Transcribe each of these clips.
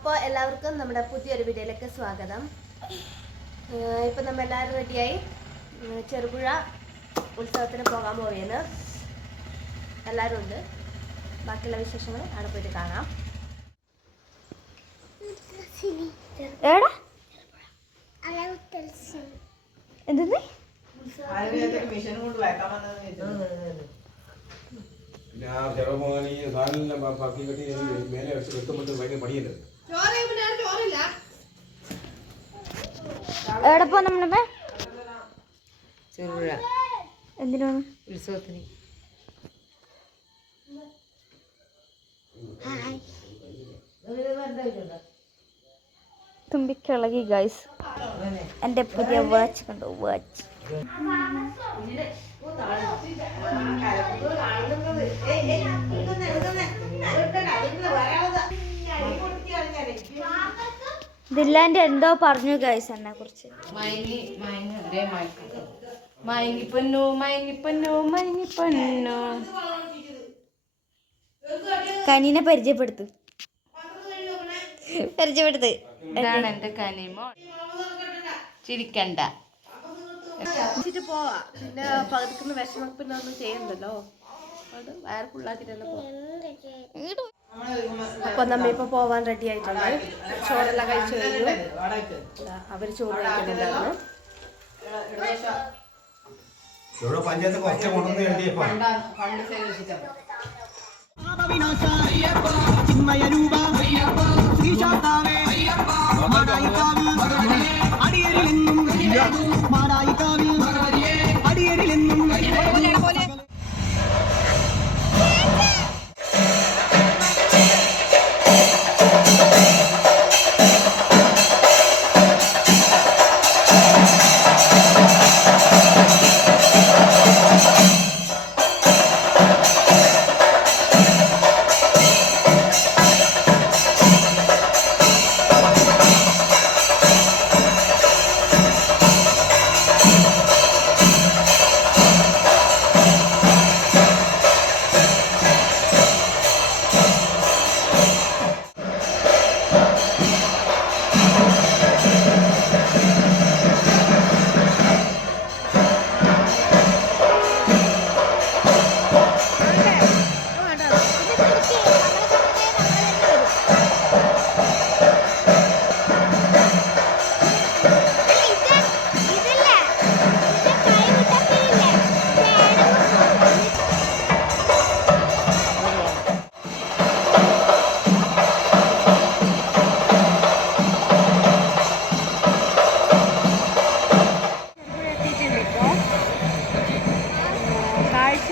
അപ്പോൾ എല്ലാവർക്കും നമ്മുടെ പുതിയൊരു വീഡിയോയിലേക്ക് സ്വാഗതം. ഇപ്പം നമ്മളെല്ലാവരും റെഡിയായി ചെറുപുഴ ഉത്സവത്തിന് പോകാൻ പോവുകയാണ്. എല്ലാവരും ഉണ്ട്. ബാക്കിയുള്ള വിശേഷങ്ങൾ അവിടെ പോയിട്ട് കാണാം. എന്തെന്ന് എവിടെ പോ നമ്മളെ ചെറുപുഴ എന്തിനാണ് ഉത്സവത്തിന്. തുമ്പിക്കിളകി ഗൈസ്. എൻ്റെ പുതിയ വാച്ച് കണ്ടു. വാച്ച് ദില്ലാൻ്റെ എന്തോ പറഞ്ഞു ഗൈസ് എന്നെ കുറിച്ച്. കനീനെ പരിചയപ്പെടുത്ത്. ഇതാണ് എന്റെ കനിമോ. ചിരിക്കണ്ട. പോവാ. പിന്നെ പകുതിക്കുന്ന വിഷമം പിന്നെ ഒന്നും ചെയ്യണ്ടല്ലോ. അത് വയർ ഫുള്ളാക്കിട്ടല്ലേ പോവാ. അപ്പൊ നമ്മ ഇപ്പൊ പോവാൻ റെഡി ആയിട്ടുണ്ട്. ചോറെല്ലാം കഴിച്ചു കഴിഞ്ഞു. അവര് ചോറ് കഴിക്കുന്നുണ്ടായിരുന്നു.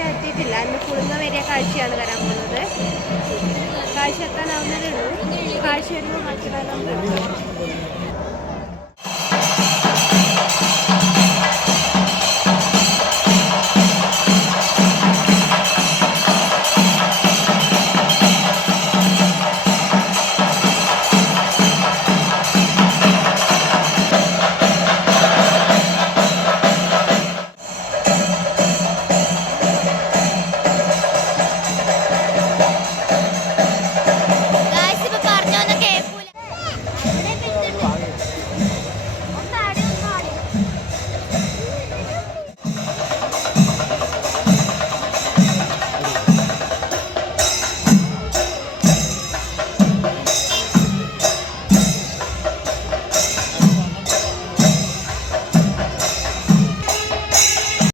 എത്തിയിട്ടില്ല. അന്ന് കുളുങ്ങ വരെ കാഴ്ചയാണ് വരാൻ പോകുന്നത്. കാഴ്ച എത്താനാവുന്നതേ ഉള്ളൂ. കാഴ്ച വരുമ്പോൾ ബാക്കിയുള്ള